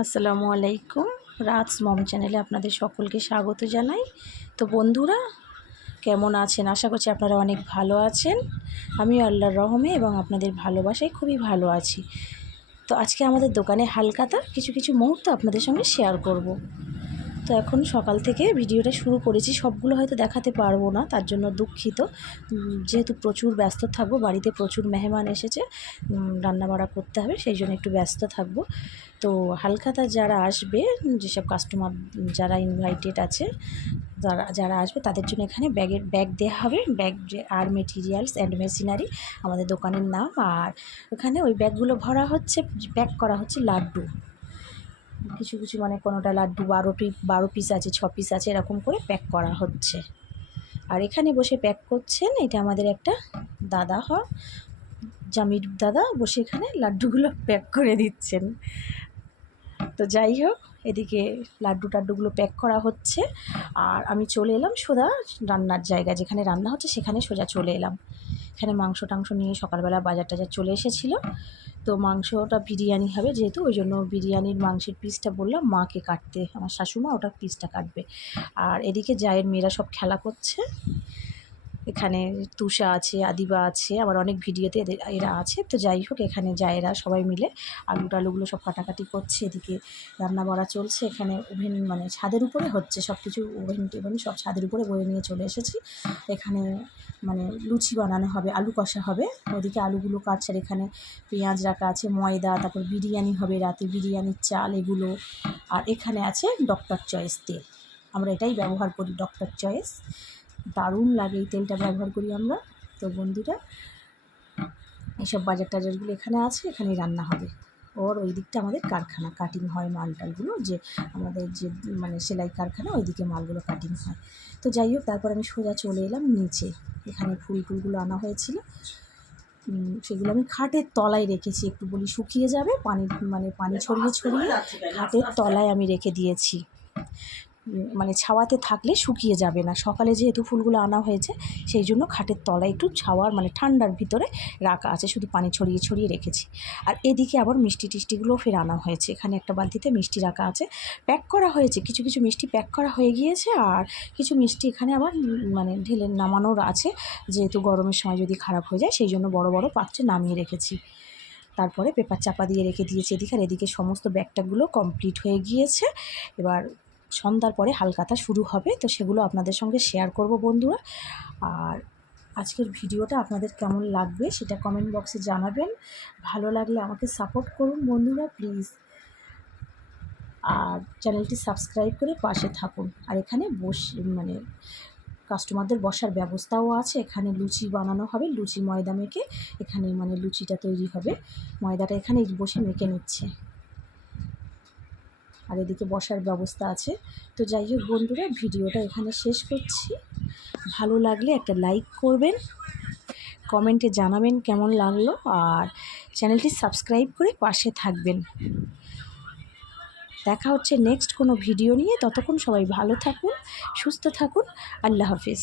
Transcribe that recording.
আসসালামু আলাইকুম। রাজ মম চ্যানেলে আপনাদের সকলকে স্বাগত জানাই। তো বন্ধুরা, কেমন আছেন? আশা করছি আপনারা অনেক ভালো আছেন। আমি আল্লাহর রহমে এবং আপনাদের ভালোবাসায় খুবই ভালো আছি। তো আজকে আমাদের দোকানে হালকাতা কিছু কিছু মুহূর্ত আপনাদের সঙ্গে শেয়ার করব। তো এখন সকাল থেকে ভিডিওটা শুরু করেছি। সবগুলো হয়তো দেখাতে পারব না, তার জন্য দুঃখিত। যেহেতু প্রচুর ব্যস্ত থাকব, বাড়িতে প্রচুর মেহমান এসেছে রান্নাবাড়া করতে হবে, সেই জন্য একটু ব্যস্ত থাকব। তো হালখাতা যারা আসবে, যেসব কাস্টমার যারা ইনভাইটেড আছে যারা যারা আসবে, তাদের জন্য এখানে ব্যাগের ব্যাগ দেওয়া হবে। ব্যাগ আর মেটেরিয়ালস অ্যান্ড মেশিনারি আমাদের দোকানের নাম। আর ওখানে ওই ব্যাগগুলো ভরা হচ্ছে প্যাক করা হচ্ছে লাড্ডু। কিছু কিছু মানে কোনোটা লাড্ডু বারো পিস বারো পিস আছে, ছ পিস আছে, এরকম করে প্যাক করা হচ্ছে। আর এখানে বসে প্যাক করছেন, এটা আমাদের একটা দাদা হয় জামির দাদা বসে এখানে লাড্ডুগুলো প্যাক করে দিচ্ছেন। তো যাই হোক, এদিকে লাড্ডু টাড্ডুগুলো প্যাক করা হচ্ছে। আর আমি চলে এলাম সোজা রান্নার জায়গা, যেখানে রান্না হচ্ছে সেখানে সোজা চলে এলাম। এখানে মাংস টাংস নিয়ে সকালবেলা বাজার টাজার চলে এসেছিল। তো মাংসটা বিরিয়ানি হবে যেহেতু, ওই জন্য বিরিয়ানির মাংসের পিসটা বললাম, মাকে কাটতে, আমার শাশুমা ওটার পিসটা কাটবে। আর এদিকে জায়ের মেয়েরা সব খেলা করছে। এখানে তুষা আছে, আদিবা আছে, আবার অনেক ভিডিওতে এদের, এরা আছে। তো যাই হোক, এখানে জায়েরা সবাই মিলে। আলু টালুগুলো সব কাটাকাটি করছে, এদিকে রান্না বড়া চলছে। এখানে ওভেন মানে ছাদের উপরে হচ্ছে সব কিছু ওভেন টেভেন সব ছাদের উপরে বয়ে নিয়ে চলে এসেছি। এখানে মানে লুচি বানানো হবে, আলু কষা হবে। ওদিকে আলুগুলো কাটছে এখানে পেঁয়াজ রাখা আছে, ময়দা, তারপর বিরিয়ানি হবে রাতে, বিরিয়ানির চাল এগুলো। আর এখানে আছে ডক্টর চয়েস তেল। আমরা এটাই ব্যবহার করি ডক্টর চয়েস দারুণ লাগে এই তেলটা ব্যবহার করি আমরা। তো বন্ধুরা এইসব বাজার টাজারগুলো এখানে আছে এখানেই রান্না হবে। ওর ওই দিকটা আমাদের কারখানা কাটিং হয় মাল টালগুলো যে আমাদের যে মানে সেলাই কারখানা ওইদিকে মালগুলো কাটিং হয়। তো যাই হোক তারপর আমি সোজা চলে এলাম নিচে। এখানে ফুল টুলগুলো আনা হয়েছিল। সেগুলো আমি খাটের তলায় রেখেছি একটু বলি শুকিয়ে যাবে পানি মানে পানি ছড়িয়ে ছড়িয়ে খাটের তলায় আমি রেখে দিয়েছি। মানে ছাওয়াতে থাকলে শুকিয়ে যাবে না। সকালে যেহেতু ফুলগুলো আনা হয়েছে, সেই জন্য খাটের তলায় একটু ছাওয়ার মানে ঠান্ডার ভিতরে রাখা আছে, শুধু পানি ছড়িয়ে ছড়িয়ে রেখেছি। আর এদিকে আবার মিষ্টি টিষ্টিগুলোও ফের আনা হয়েছে। এখানে একটা বালতিতে মিষ্টি রাখা আছে, প্যাক করা হয়েছে। কিছু কিছু মিষ্টি প্যাক করা হয়ে গিয়েছে, আর কিছু মিষ্টি এখানে আবার মানে ঢেলে নামানোর আছে। যেহেতু গরমের সময় যদি খারাপ হয়ে যায়, সেই জন্য বড় বড় পাত্রে নামিয়ে রেখেছি। তারপরে পেপার চাপা দিয়ে রেখে দিয়েছি এদিকে, আর এদিকে সমস্ত ব্যাগটাগুলো কমপ্লিট হয়ে গিয়েছে। এবার সন্ধ্যার পরে হালকাতা শুরু হবে, তো সেগুলো আপনাদের সঙ্গে শেয়ার করব বন্ধুরা। আর আজকের ভিডিওটা আপনাদের কেমন লাগবে সেটা কমেন্ট বক্সে জানাবেন। ভালো লাগলে আমাকে সাপোর্ট করুন বন্ধুরা প্লিজ আর চ্যানেলটি সাবস্ক্রাইব করে পাশে থাকুন। আর এখানে বস মানে কাস্টমারদের বসার ব্যবস্থাও আছে। এখানে লুচি বানানো হবে, লুচি ময়দা মেখে এখানে মানে লুচিটা তৈরি হবে। ময়দাটা এখানে বসে মেখে নিচ্ছে। আর এদিকে বসার ব্যবস্থা আছে। তো যাই হোক বন্ধুরা, ভিডিওটা এখানে শেষ করছি। ভালো লাগলে একটা লাইক করবেন, কমেন্টে জানাবেন কেমন লাগল, আর চ্যানেলটি সাবস্ক্রাইব করে পাশে থাকবেন। দেখা হচ্ছে নেক্সট কোনো ভিডিও নিয়ে। ততক্ষণ সবাই ভালো থাকুন, সুস্থ থাকুন। আল্লাহ হাফিজ।